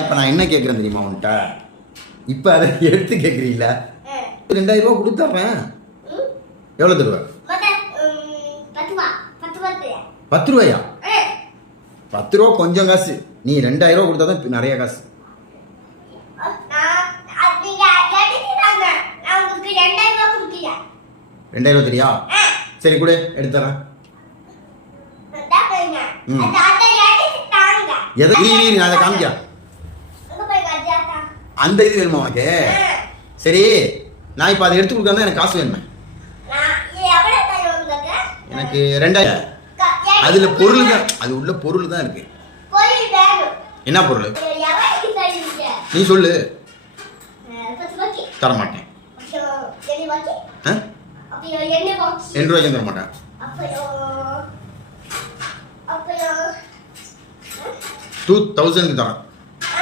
இப்போ நான் என்ன கேட்குறேன் தெரியுமா உன்கிட்ட? இப்போ அதை எடுத்து கேட்குறீங்களா? 2000 ரூபா கொடுத்துட்றேன். எவ்வளோ தருவேன்? 10 ரூபாயா? 10 ரூபா கொஞ்சம் காசு. நீ 2000 ரூபா கொடுத்தா தான் நிறைய காசு. 2000 ரூபா தெரியா? சரி கொடு, எடுத்துறேன். எதை நான் அதை காமிக்க? அந்த இது வேணுமா உனக்கு? சரி, நான் இப்போ அதை எடுத்து கொடுக்காம எனக்கு காசு வேணுமே. எனக்கு 2000. அதுல பொருள் தான், அது உள்ள பொருள் தான் இருக்கு. என்ன பொருள் நீ சொல்லு. தர மாட்டேன். 2 ரூபாய்க்கு தர மாட்டேன். 2000 தரேன்.